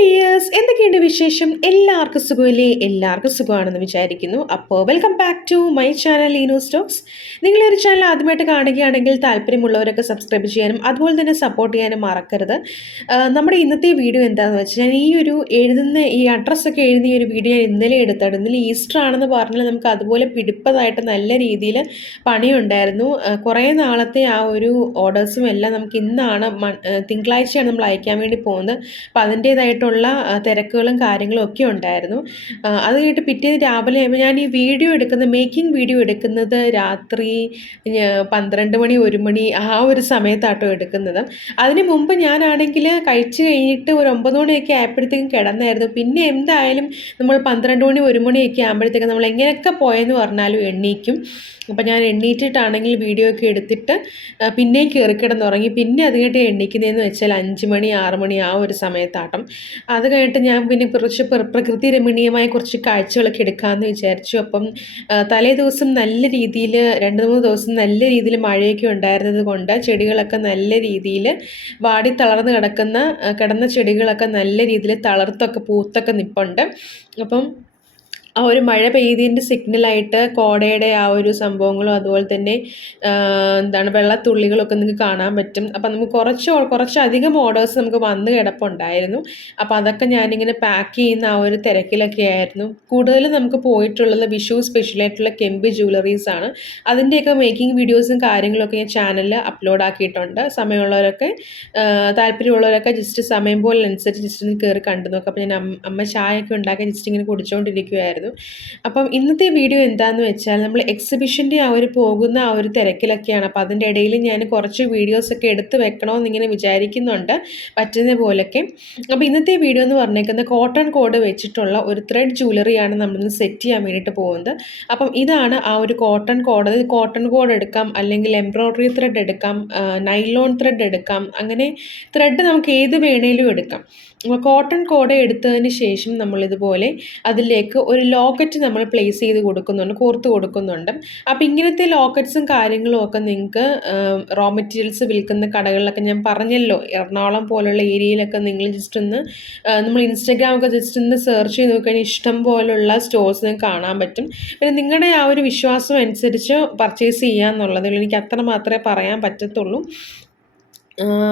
Dears, എന്തൊക്കെയുണ്ട് വിശേഷം? എല്ലാവർക്കും സുഖമല്ലേ? എല്ലാവർക്കും സുഖമാണെന്ന് വിചാരിക്കുന്നു. അപ്പോൾ welcome back to my channel Leeno stocks. നിങ്ങളൊരു ചാനൽ ആദ്യമായിട്ട് കാണുകയാണെങ്കിൽ താല്പര്യമുള്ളവരൊക്കെ സബ്സ്ക്രൈബ് ചെയ്യാനും അതുപോലെ തന്നെ സപ്പോർട്ട് ചെയ്യാനും മറക്കരുത്. നമ്മുടെ ഇന്നത്തെ വീഡിയോ എന്താണെന്ന് വെച്ചാൽ, ഞാൻ ഈ അഡ്രസ്സൊക്കെ എഴുതിയ ഒരു വീഡിയോ ഞാൻ ഇന്നലെ എടുത്താണ്. ഇന്നലെ ഈസ്റ്റർ ആണെന്ന് പറഞ്ഞാൽ നമുക്ക് അതുപോലെ പിടിപ്പതായിട്ട് നല്ല രീതിയിൽ പണിയുണ്ടായിരുന്നു. കുറേ നാളത്തെ ആ ഒരു ഓർഡേഴ്സും എല്ലാം നമുക്ക് ഇന്നാണ് തിങ്കളാഴ്ചയാണ് നമ്മൾ അയക്കാൻ വേണ്ടി പോകുന്നത്. അപ്പോൾ അതിൻ്റേതായിട്ടുള്ള തിരക്കുകളും കാര്യങ്ങളും ഒക്കെ ഉണ്ടായിരുന്നു. അത് കഴിഞ്ഞിട്ട് പിറ്റേന്ന് രാവിലെ ഞാൻ ഈ മേക്കിംഗ് വീഡിയോ എടുക്കുന്നത് രാത്രി 12 മണി 1 മണി ആ ഒരു സമയത്താട്ടോ എടുക്കുന്നത്. അതിന് മുമ്പ് ഞാനാണെങ്കിൽ കഴിച്ച് കഴിഞ്ഞിട്ട് ഒരു 9 മണിയൊക്കെ ആയപ്പോഴത്തേക്കും കിടന്നായിരുന്നു. പിന്നെ എന്തായാലും നമ്മൾ 12 മണി 1 മണിയൊക്കെ ആകുമ്പോഴത്തേക്കും നമ്മൾ എങ്ങനെയൊക്കെ പോയെന്ന് പറഞ്ഞാലും എണ്ണീക്കും. അപ്പോൾ ഞാൻ എണ്ണീറ്റിട്ടാണെങ്കിൽ വീഡിയോ ഒക്കെ എടുത്തിട്ട് പിന്നെയും കയറി കിടന്നുറങ്ങി. പിന്നെ അത് കഴിഞ്ഞിട്ട് എണ്ണീക്കുന്നതെന്ന് വെച്ചാൽ 5 മണി 6 മണി ആ ഒരു സമയത്താട്ടം. അത് കഴിഞ്ഞിട്ട് ഞാൻ പിന്നെ കുറച്ച് പ്രകൃതി രമണീയമായ കുറച്ച് കാഴ്ചകളൊക്കെ എടുക്കാമെന്ന് വിചാരിച്ചു. അപ്പം തലേ ദിവസം നല്ല രീതിയിൽ 2-3 ദിവസം നല്ല രീതിയിൽ മഴയൊക്കെ ഉണ്ടായിരുന്നത് കൊണ്ട് ചെടികളൊക്കെ നല്ല രീതിയിൽ വാടി തളർന്ന് കിടന്ന ചെടികളൊക്കെ നല്ല രീതിയിൽ തളർത്തൊക്കെ പൂത്തൊക്കെ നിൽപ്പുണ്ട്. അപ്പം ആ ഒരു മഴ പെയ്തതിൻ്റെ സിഗ്നലായിട്ട് കോടയുടെ ആ ഒരു സംഭവങ്ങളും അതുപോലെ തന്നെ വെള്ളത്തുള്ളികളൊക്കെ നിങ്ങൾക്ക് കാണാൻ പറ്റും. അപ്പം നമുക്ക് കുറച്ചധികം ഓർഡേഴ്സ് നമുക്ക് വന്ന് കിടപ്പുണ്ടായിരുന്നു. അപ്പോൾ അതൊക്കെ ഞാനിങ്ങനെ പാക്ക് ചെയ്യുന്ന ആ ഒരു തിരക്കിലൊക്കെ ആയിരുന്നു. കൂടുതലും നമുക്ക് പോയിട്ടുള്ളത് വിഷു സ്പെഷ്യലായിട്ടുള്ള കെമ്പ് ജ്വല്ലറീസാണ്. അതിൻ്റെയൊക്കെ മേക്കിംഗ് വീഡിയോസും കാര്യങ്ങളൊക്കെ ഞാൻ ചാനലിൽ അപ്ലോഡ് ആക്കിയിട്ടുണ്ട്. സമയമുള്ളവരൊക്കെ താല്പര്യമുള്ളവരൊക്കെ ജസ്റ്റ് സമയം പോലെ അനുസരിച്ച് ജസ്റ്റ് ഒന്ന് കയറി കണ്ടു നോക്കാം. അപ്പോൾ ഞാൻ അമ്മ ചായയൊക്കെ ഉണ്ടാക്കി ജസ്റ്റ് ഇങ്ങനെ കുടിച്ചുകൊണ്ടിരിക്കുകയായിരുന്നു. അപ്പം ഇന്നത്തെ വീഡിയോ എന്താണെന്ന് വെച്ചാൽ, നമ്മൾ എക്സിബിഷൻ്റെ പോകുന്ന ആ ഒരു തിരക്കിലൊക്കെയാണ്. അപ്പോൾ അതിൻ്റെ ഇടയിൽ ഞാൻ കുറച്ച് വീഡിയോസൊക്കെ എടുത്ത് വെക്കണമെന്ന് ഇങ്ങനെ വിചാരിക്കുന്നുണ്ട്, പറ്റുന്ന പോലൊക്കെ. അപ്പോൾ ഇന്നത്തെ വീഡിയോ എന്ന് പറഞ്ഞേക്കുന്നത് കോട്ടൺ കോഡ് വെച്ചിട്ടുള്ള ഒരു ത്രെഡ് ജ്വല്ലറിയാണ് നമ്മളിന്ന് സെറ്റ് ചെയ്യാൻ വേണ്ടിയിട്ട് പോകുന്നത്. അപ്പം ഇതാണ് ആ ഒരു കോട്ടൺ കോഡ് എടുക്കാം, അല്ലെങ്കിൽ എംബ്രോയ്ഡറി ത്രെഡ് എടുക്കാം, നൈലോൺ ത്രെഡ് എടുക്കാം. അങ്ങനെ ത്രെഡ് നമുക്ക് ഏത് വേണേലും എടുക്കാം. കോട്ടൺ കോഡ് എടുത്തതിന് ശേഷം നമ്മളിതുപോലെ അതിലേക്ക് ഒരു ലോക്കറ്റ് നമ്മൾ പ്ലേസ് ചെയ്ത് കോർത്ത് കൊടുക്കുന്നുണ്ട്. അപ്പോൾ ഇങ്ങനത്തെ ലോക്കറ്റ്സും കാര്യങ്ങളും ഒക്കെ നിങ്ങൾക്ക് റോ മെറ്റീരിയൽസ് വിൽക്കുന്ന കടകളിലൊക്കെ ഞാൻ പറഞ്ഞല്ലോ, എറണാകുളം പോലുള്ള ഏരിയയിലൊക്കെ നിങ്ങൾ ജസ്റ്റ് ഒന്ന് നമ്മൾ ഇൻസ്റ്റാഗ്രാമൊക്കെ ജസ്റ്റ് ഒന്ന് സെർച്ച് ചെയ്ത് നോക്കിയാൽ ഇഷ്ടം പോലുള്ള സ്റ്റോഴ്സ് നിങ്ങൾക്ക് കാണാൻ പറ്റും. പിന്നെ നിങ്ങളുടെ ആ ഒരു വിശ്വാസം അനുസരിച്ച് പർച്ചേസ് ചെയ്യാന്നുള്ളതിൽ എനിക്ക് അത്ര മാത്രമേ പറയാൻ പറ്റത്തുള്ളൂ.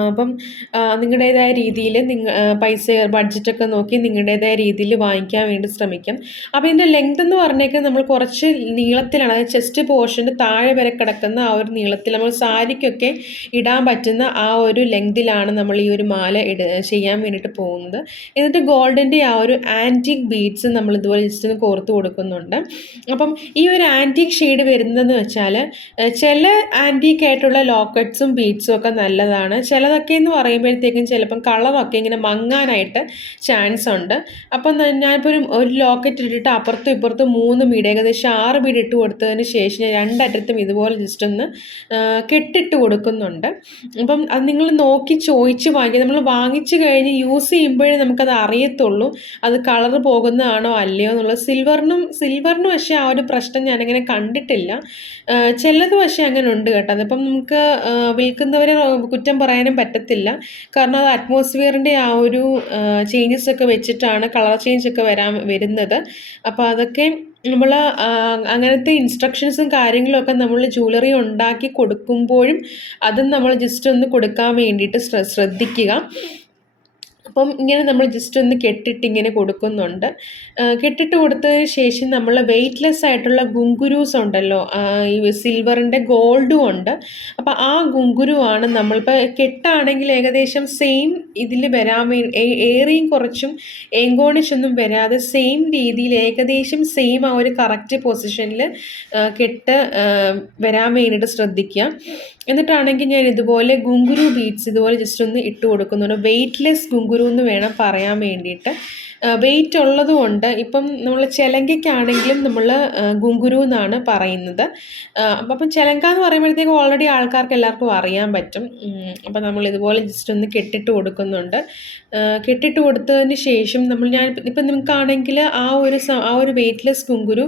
അപ്പം നിങ്ങളുടേതായ രീതിയിൽ പൈസ ബഡ്ജറ്റൊക്കെ നോക്കി നിങ്ങളുടേതായ രീതിയിൽ വാങ്ങിക്കാൻ വേണ്ടി ശ്രമിക്കാം. അപ്പോൾ ഇതിൻ്റെ ലെങ്ത് എന്ന് പറഞ്ഞേക്കുന്നത് നമ്മൾ കുറച്ച് നീളത്തിലാണ്, അതായത് ചെസ്റ്റ് പോർഷന് താഴെ വരെ കിടക്കുന്ന ആ ഒരു നീളത്തിൽ നമ്മൾ സാരിക്കൊക്കെ ഇടാൻ പറ്റുന്ന ആ ഒരു ലെങ്തിലാണ് നമ്മൾ ഈ ഒരു മാല ചെയ്യാൻ വേണ്ടിയിട്ട് പോകുന്നത്. എന്നിട്ട് ഗോൾഡിൻ്റെ ആ ഒരു ആൻറ്റിക് ബീഡ്സ് നമ്മൾ ഇതുപോലെ ജസ്റ്റ് ഒന്ന് കോർത്ത് കൊടുക്കുന്നുണ്ട്. അപ്പം ഈ ഒരു ആൻറ്റിക് ഷെയ്ഡ് വരുന്നതെന്ന് വെച്ചാൽ, ചില ആൻറ്റിക് ആയിട്ടുള്ള ലോക്കറ്റ്സും ബീഡ്സും ഒക്കെ നല്ലതാണ്. ചിലതൊക്കെ എന്ന് പറയുമ്പോഴത്തേക്കും ചിലപ്പം കളറൊക്കെ ഇങ്ങനെ മങ്ങാനായിട്ട് ചാൻസ് ഉണ്ട്. അപ്പം ഞാനിപ്പോൾ ഒരു ലോക്കറ്റ് ഇട്ടിട്ട് അപ്പുറത്തും ഇപ്പുറത്തും 3 ബീഡ്, ഏകദേശം 6 ബീഡ് ഇട്ട് കൊടുത്തതിന് ശേഷം ഞാൻ രണ്ടറ്റത്തും ഇതുപോലെ ജസ്റ്റ് ഒന്ന് കെട്ടിട്ട് കൊടുക്കുന്നുണ്ട്. അപ്പം അത് നിങ്ങൾ നോക്കി ചോദിച്ച് വാങ്ങിക്കുക. നമ്മൾ വാങ്ങിച്ചു കഴിഞ്ഞ് യൂസ് ചെയ്യുമ്പോഴേ നമുക്കത് അറിയത്തുള്ളൂ അത് കളർ പോകുന്നതാണോ അല്ലയോ എന്നുള്ളത്. സിൽവറിനും പക്ഷേ ആ ഒരു പ്രശ്നം ഞാനങ്ങനെ കണ്ടിട്ടില്ല. ചിലത് പക്ഷേ അങ്ങനെ ഉണ്ട് കേട്ടോ. അതിപ്പം നമുക്ക് വിൽക്കുന്നവരെ കുറ്റം പറയാനും പറ്റത്തില്ല. കാരണം അത് അറ്റ്മോസ്ഫിയറിൻ്റെ ആ ഒരു ചേഞ്ചസ് ഒക്കെ വെച്ചിട്ടാണ് കളർ ചേഞ്ച് ഒക്കെ വരുന്നത്. അപ്പോൾ അതൊക്കെ നമ്മൾ അങ്ങനത്തെ ഇൻസ്ട്രക്ഷൻസും കാര്യങ്ങളൊക്കെ നമ്മൾ ജ്വല്ലറി ഉണ്ടാക്കി കൊടുക്കുമ്പോഴും അതും നമ്മൾ ജസ്റ്റ് ഒന്ന് കൊടുക്കാൻ വേണ്ടിയിട്ട് ശ്രദ്ധിക്കുക. അപ്പം ഇങ്ങനെ നമ്മൾ ജസ്റ്റ് ഒന്ന് കെട്ടിട്ട് ഇങ്ങനെ കൊടുക്കുന്നുണ്ട്. കെട്ടിട്ട് കൊടുത്തതിന് ശേഷം നമ്മൾ വെയ്റ്റ്ലെസ് ആയിട്ടുള്ള ഗുങ്കുരൂസ് ഉണ്ടല്ലോ, ഈ സിൽവറിൻ്റെ ഗോൾഡും ഉണ്ട്. അപ്പോൾ ആ ഗുങ്കുരുവാണ് നമ്മളിപ്പോൾ കെട്ടാണെങ്കിൽ ഏകദേശം സെയിം ഇതിൽ വരാൻ വേണ്ടി ഏറിയും കുറച്ചും എങ്കോണിഷൊന്നും വരാതെ സെയിം രീതിയിൽ ഏകദേശം സെയിം ആ ഒരു കറക്റ്റ് പൊസിഷനിൽ കെട്ട് വരാൻ വേണ്ടിയിട്ട് ശ്രദ്ധിക്കുക. എന്നിട്ടാണെങ്കിൽ ഞാൻ ഇതുപോലെ ഗുങ്കുരു ബീഡ്സ് ഇതുപോലെ ജസ്റ്റ് ഒന്ന് ഇട്ട് കൊടുക്കുന്നുണ്ട്. വെയ്റ്റ്ലെസ് ഗുങ്കുരു എന്ന് വേണം പറയാൻ വേണ്ടിയിട്ട്. വെയിറ്റ് ഉള്ളതുകൊണ്ട് ഇപ്പം നമ്മൾ ചിലങ്കയ്ക്കാണെങ്കിലും നമ്മൾ ഗുങ്കുരു എന്നാണ് പറയുന്നത്. അപ്പം ചിലങ്ക എന്ന് പറയുമ്പോഴത്തേക്കും ഓൾറെഡി ആൾക്കാർക്ക് എല്ലാവർക്കും അറിയാൻ പറ്റും. അപ്പം നമ്മൾ ഇതുപോലെ ജസ്റ്റ് ഒന്ന് കെട്ടിട്ട് കൊടുക്കുന്നുണ്ട്. കെട്ടിട്ട് കൊടുത്തതിന് ശേഷം ഞാൻ ഇപ്പം നിങ്ങൾക്കാണെങ്കിൽ ആ ഒരു വെയ്റ്റ്ലെസ് ഗുങ്കുരു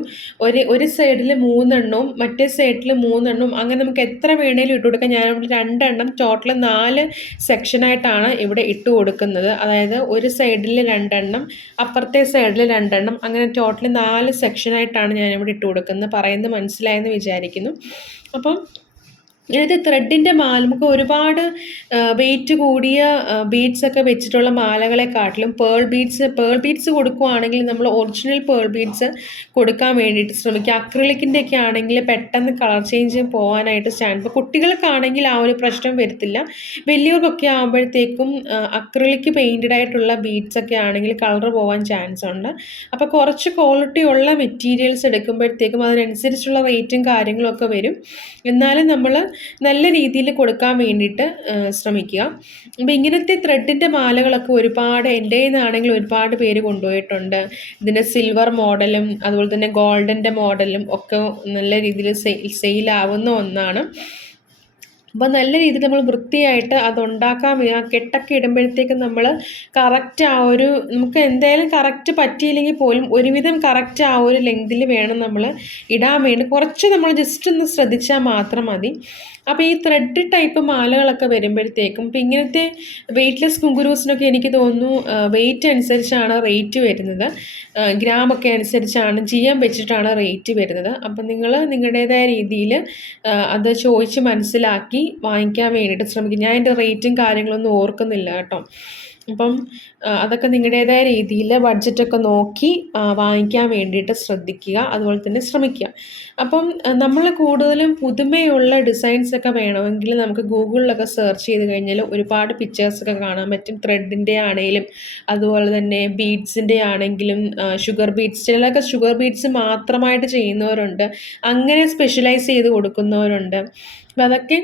ഒരു സൈഡിൽ 3 എണ്ണവും മറ്റേ സൈഡിൽ 3 എണ്ണവും അങ്ങനെ നമുക്ക് എത്ര വേണേലും ഇട്ട് കൊടുക്കാം. ഞാനിവിടെ 2 എണ്ണം ടോട്ടൽ 4 സെക്ഷനായിട്ടാണ് ഇവിടെ ഇട്ട് കൊടുക്കുന്നത്. അതായത് ഒരു സൈഡിൽ 2 എണ്ണം, അപ്പുറത്തെ സൈഡിൽ 2 എണ്ണം, അങ്ങനെ ടോട്ടൽ 4 സെക്ഷനായിട്ടാണ് ഞാനിവിടെ ഇട്ട് കൊടുക്കുന്നത്. പറയുന്നത് മനസ്സിലായെന്ന് വിചാരിക്കുന്നു. അപ്പം ഇതിനകത്ത് ത്രെഡിൻ്റെ മാല നമുക്ക് ഒരുപാട് വെയിറ്റ് കൂടിയ ബീഡ്സൊക്കെ വെച്ചിട്ടുള്ള മാലകളെക്കാട്ടിലും പേൾ ബീഡ്സ് കൊടുക്കുകയാണെങ്കിൽ നമ്മൾ ഒറിജിനൽ പേൾ ബീഡ്സ് കൊടുക്കാൻ വേണ്ടിയിട്ട് ശ്രമിക്കുക. അക്രിലിക്കിൻ്റെ ഒക്കെ ആണെങ്കിൽ പെട്ടെന്ന് കളർ ചേഞ്ച് പോകാനായിട്ട് സ്റ്റാൻഡ്. ഇപ്പോൾ കുട്ടികൾക്കാണെങ്കിൽ ആ ഒരു പ്രശ്നം വരത്തില്ല. വലിയവർക്കൊക്കെ ആകുമ്പോഴത്തേക്കും അക്രിലിക് പെയിൻറ്റഡ് ആയിട്ടുള്ള ബീഡ്സൊക്കെ ആണെങ്കിൽ കളർ പോകാൻ ചാൻസ് ഉണ്ട്. അപ്പോൾ കുറച്ച് ക്വാളിറ്റി ഉള്ള മെറ്റീരിയൽസ് എടുക്കുമ്പോഴത്തേക്കും അതിനനുസരിച്ചുള്ള റേറ്റും കാര്യങ്ങളും ഒക്കെ വരും. എന്നാലും നമ്മൾ നല്ല രീതിയിൽ കൊടുക്കാൻ വേണ്ടിയിട്ട് ശ്രമിക്കുക. അപ്പോൾ ഇങ്ങനത്തെ ത്രെഡിൻ്റെ മാലകളൊക്കെ ഒരുപാട് എൻ്റെ നിന്നാണെങ്കിൽ ഒരുപാട് പേര് കൊണ്ടുപോയിട്ടുണ്ട്. ഇതിൻ്റെ സിൽവർ മോഡലും അതുപോലെ തന്നെ ഗോൾഡൻ്റെ മോഡലും ഒക്കെ നല്ല രീതിയിൽ സെയിലാവുന്ന ഒന്നാണ്. അപ്പോൾ നല്ല രീതിയിൽ നമ്മൾ വൃത്തിയായിട്ട് അതുണ്ടാക്കാൻ ആ കെട്ടൊക്കെ ഇടുമ്പോഴത്തേക്കും നമ്മൾ കറക്റ്റ് നമുക്ക് എന്തായാലും കറക്റ്റ് പറ്റിയില്ലെങ്കിൽ പോലും ഒരുവിധം കറക്റ്റ് ആ ഒരു ലെങ്തിൽ വേണം നമ്മൾ ഇടാൻ വേണ്ടി. കുറച്ച് നമ്മൾ ജസ്റ്റ് ഒന്ന് ശ്രദ്ധിച്ചാൽ മാത്രം മതി. അപ്പോൾ ഈ ത്രെഡ് ടൈപ്പ് മാലകളൊക്കെ വരുമ്പോഴത്തേക്കും ഇപ്പം ഇങ്ങനത്തെ വെയ്റ്റ്ലെസ് കുങ്കുരൂസിനൊക്കെ എനിക്ക് തോന്നുന്നു വെയിറ്റ് അനുസരിച്ചാണ് റേറ്റ് വരുന്നത്. ഗ്രാമൊക്കെ അനുസരിച്ചാണ് GM വെച്ചിട്ടാണ് റേറ്റ് വരുന്നത്. അപ്പം നിങ്ങൾ നിങ്ങളുടേതായ രീതിയിൽ അത് ചോദിച്ച് മനസ്സിലാക്കി വാങ്ങിക്കാൻ വേണ്ടിയിട്ട് ശ്രമിക്കും. ഞാൻ എൻ്റെ റേറ്റും കാര്യങ്ങളൊന്നും ഓർക്കുന്നില്ല കേട്ടോ. അപ്പം അതൊക്കെ നിങ്ങളുടേതായ രീതിയിൽ ബഡ്ജറ്റൊക്കെ നോക്കി വാങ്ങിക്കാൻ വേണ്ടിയിട്ട് ശ്രദ്ധിക്കുക. അതുപോലെ തന്നെ ശ്രമിക്കുക. അപ്പം നമ്മൾ കൂടുതലും പുതുമയുള്ള ഡിസൈൻസൊക്കെ വേണമെങ്കിൽ നമുക്ക് ഗൂഗിളിലൊക്കെ സെർച്ച് ചെയ്ത് കഴിഞ്ഞാൽ ഒരുപാട് പിക്ചേഴ്സൊക്കെ കാണാൻ പറ്റും. ത്രെഡിൻ്റെ ആണെങ്കിലും അതുപോലെ തന്നെ ബീഡ്സിൻ്റെ ആണെങ്കിലും ഷുഗർ ബീഡ്സ്, ചിലരൊക്കെ ഷുഗർ ബീഡ്സ് മാത്രമായിട്ട് ചെയ്യുന്നവരുണ്ട്, അങ്ങനെ സ്പെഷ്യലൈസ് ചെയ്ത് കൊടുക്കുന്നവരുണ്ട്. അപ്പം അതൊക്കെ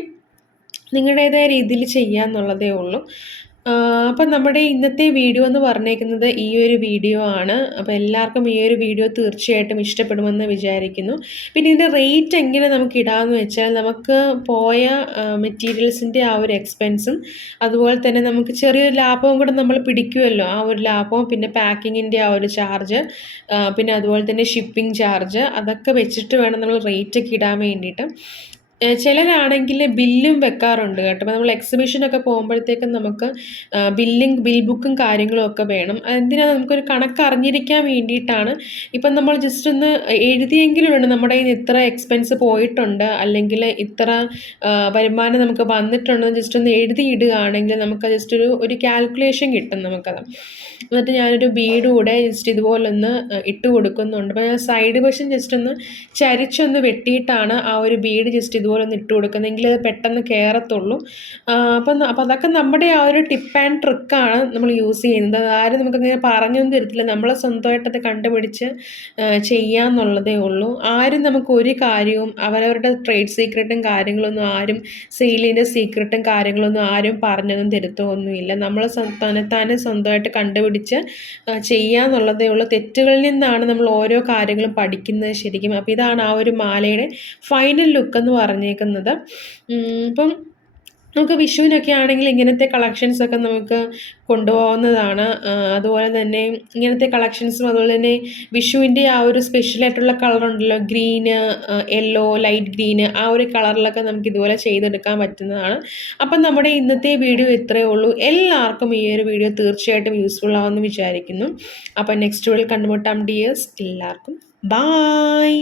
നിങ്ങളുടേതായ രീതിയിൽ ചെയ്യാമെന്നുള്ളതേ ഉള്ളൂ. അപ്പം നമ്മുടെ ഇന്നത്തെ വീഡിയോ എന്ന് പറഞ്ഞേക്കുന്നത് ഈ ഒരു വീഡിയോ ആണ്. അപ്പോൾ എല്ലാവർക്കും ഈ ഒരു വീഡിയോ തീർച്ചയായിട്ടും ഇഷ്ടപ്പെടുമെന്ന് വിചാരിക്കുന്നു. പിന്നെ ഇതിൻ്റെ റേറ്റ് എങ്ങനെ നമുക്ക് ഇടാമെന്ന് വെച്ചാൽ നമുക്ക് പോയ മെറ്റീരിയൽസിൻ്റെ ആ ഒരു എക്സ്പെൻസും അതുപോലെ തന്നെ നമുക്ക് ചെറിയൊരു ലാഭവും കൂടെ നമ്മൾ പിടിക്കുമല്ലോ. ആ ഒരു ലാഭവും പിന്നെ പാക്കിങ്ങിൻ്റെ ആ ഒരു ചാർജ്, പിന്നെ അതുപോലെ തന്നെ ഷിപ്പിംഗ് ചാർജ്, അതൊക്കെ വെച്ചിട്ട് വേണം നമ്മൾ റേറ്റൊക്കെ ഇടാൻ വേണ്ടിയിട്ട്. ചിലരാണെങ്കിൽ ബില്ലും വെക്കാറുണ്ട് കേട്ടോ. അപ്പോൾ നമ്മൾ എക്സിബിഷനൊക്കെ പോകുമ്പോഴത്തേക്കും നമുക്ക് ബിൽ ബുക്കും കാര്യങ്ങളും ഒക്കെ വേണം. എന്തിനാണ് നമുക്കൊരു കണക്ക് അറിഞ്ഞിരിക്കാൻ വേണ്ടിയിട്ടാണ്. ഇപ്പം നമ്മൾ ജസ്റ്റ് ഒന്ന് എഴുതിയെങ്കിലും വേണം നമ്മുടെ കയ്യിൽ നിന്ന് ഇത്ര എക്സ്പെൻസ് പോയിട്ടുണ്ട് അല്ലെങ്കിൽ ഇത്ര വരുമാനം നമുക്ക് വന്നിട്ടുണ്ടെന്ന് ജസ്റ്റ് ഒന്ന് എഴുതിയിടുകയാണെങ്കിൽ നമുക്ക് ജസ്റ്റ് ഒരു കാൽക്കുലേഷൻ കിട്ടും നമുക്കത്. എന്നിട്ട് ഞാനൊരു ബീഡ് കൂടെ ജസ്റ്റ് ഇതുപോലൊന്ന് ഇട്ട് കൊടുക്കുന്നുണ്ട്. അപ്പോൾ ഞാൻ സൈഡ് വശം ജസ്റ്റ് ഒന്ന് ചരിച്ചൊന്ന് വെട്ടിയിട്ടാണ് ആ ഒരു ബീഡ് ജസ്റ്റ് ഇതുപോലെ ഒന്ന് ഇട്ട് കൊടുക്കുന്നതെങ്കിൽ അത് പെട്ടെന്ന് കയറത്തുള്ളൂ. അപ്പം അതൊക്കെ നമ്മുടെ ആ ഒരു ടിപ്പ് ആൻഡ് ട്രിക്കാണ് നമ്മൾ യൂസ് ചെയ്യുന്നത്. ആരും നമുക്കങ്ങനെ പറഞ്ഞൊന്നും തരത്തില്ല. നമ്മൾ സ്വന്തമായിട്ടത് കണ്ടുപിടിച്ച് ചെയ്യാമെന്നുള്ളതേ ഉള്ളൂ. ആരും നമുക്ക് ഒരു കാര്യവും അവരവരുടെ ട്രേഡ് സീക്രട്ടും കാര്യങ്ങളൊന്നും ആരും സെയിലിൻ്റെ സീക്രട്ടും കാര്യങ്ങളൊന്നും ആരും പറഞ്ഞൊന്നും തരുത്തൊന്നുമില്ല. നമ്മൾ തന്നെത്താനെ സ്വന്തമായിട്ട് കണ്ടുപിടിച്ച് ചെയ്യാമെന്നുള്ളതേ ഉള്ളൂ. തെറ്റുകളിൽ നിന്നാണ് നമ്മൾ ഓരോ കാര്യങ്ങളും പഠിക്കുന്നത് ശരിക്കും. അപ്പോൾ ഇതാണ് ആ ഒരു മാലയുടെ ഫൈനൽ ലുക്ക് എന്ന് പറഞ്ഞേക്കുന്നത്. ഇപ്പം നമുക്ക് വിഷുവിനൊക്കെ ആണെങ്കിൽ ഇങ്ങനത്തെ കളക്ഷൻസൊക്കെ നമുക്ക് കൊണ്ടുപോകുന്നതാണ്. അതുപോലെ തന്നെ ഇങ്ങനത്തെ കളക്ഷൻസും അതുപോലെ തന്നെ വിഷുവിൻ്റെ ആ ഒരു സ്പെഷ്യലായിട്ടുള്ള കളറുണ്ടല്ലോ, ഗ്രീന്, യെല്ലോ, ലൈറ്റ് ഗ്രീന്, ആ ഒരു കളറിലൊക്കെ നമുക്ക് ഇതുപോലെ ചെയ്തെടുക്കാൻ പറ്റുന്നതാണ്. അപ്പം നമ്മുടെ ഇന്നത്തെ വീഡിയോ ഇത്രയേ ഉള്ളൂ. എല്ലാവർക്കും ഈ ഒരു വീഡിയോ തീർച്ചയായിട്ടും യൂസ്ഫുൾ ആവുമെന്ന് വിചാരിക്കുന്നു. അപ്പം നെക്സ്റ്റ് വീഡിയോയിൽ കണ്ടുമുട്ടാം ഡിയേഴ്സ്. എല്ലാവർക്കും ബായ്.